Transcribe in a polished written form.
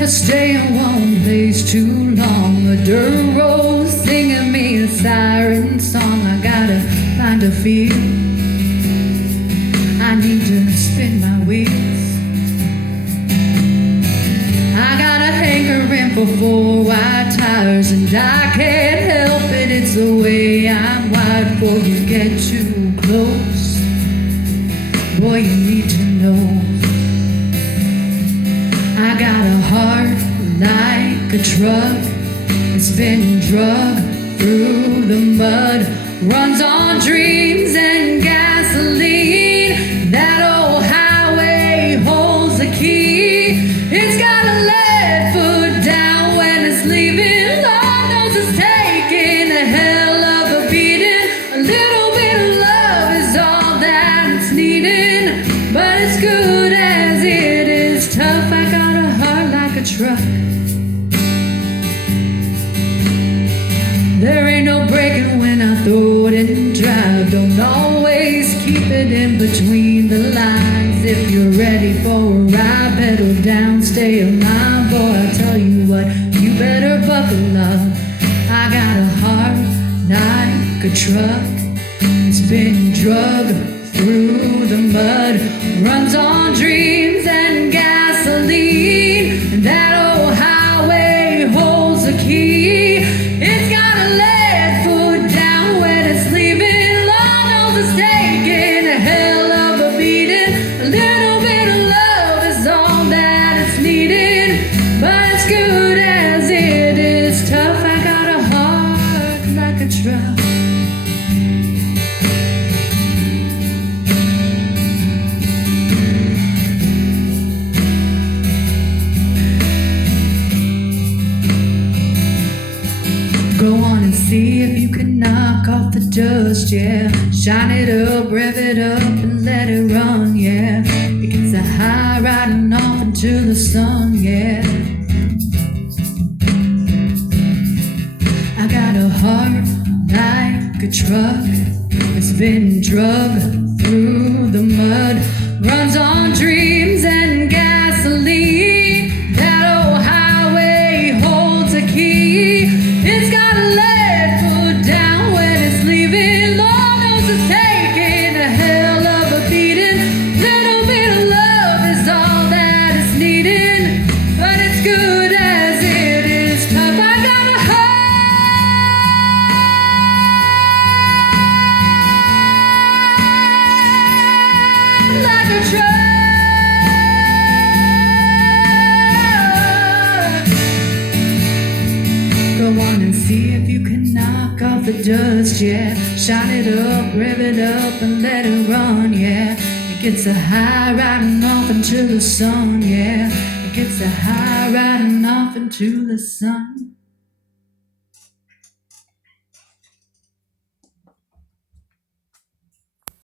never stay in one place too long. A dirt road singing me a siren song. I gotta find a feel, I need to spin my wheels. I got a hankering for 4 white tires, and I can't help it, it's the way I'm wired. Before you get too close, boy, you need to know. I got a heart like a truck, it's been drugged through the mud, runs on dreams and gasoline. That old highway holds the key. It's got a lead foot down when it's leaving. Lord knows it's taking a hell of a beating. A little bit of love is all that it's needing, but it's good as it is tough. I got a heart like a truck. There ain't no breaking when I throw it in drive. Don't always keep it in between the lines. If you're ready for a ride, pedal down, stay in line. Boy, I tell you what, you better buckle up. I got a heart like a truck, it's been drugged through the mud, runs on dreams and gasoline. And that old highway holds the key. It's got a lead foot down when it's leaving. Lord knows it's taking a hell of a beating. A little bit of love is all that it's needing, but it's good as it is tough. I got a heart like a truck. Go on and see if you can knock off the dust, yeah. Shine it up, rev it up, and let it run, yeah. It gets a high riding off into the sun, yeah. I got a heart like a truck, it's been drugged through the mud, runs on dreams and gasoline. That old highway holds a key. It's got a lead foot down when it's leaving. Lord knows it's taking a hell of a beating. Little bit of love is all that it's needing, but it's good as it is tough. I got a heart like a truck. Go on and see if you can knock off the dust, yeah. Shine it up, rev it up, and let it run, yeah. It gets a high riding off into the sun, yeah. It gets a high riding off into the sun.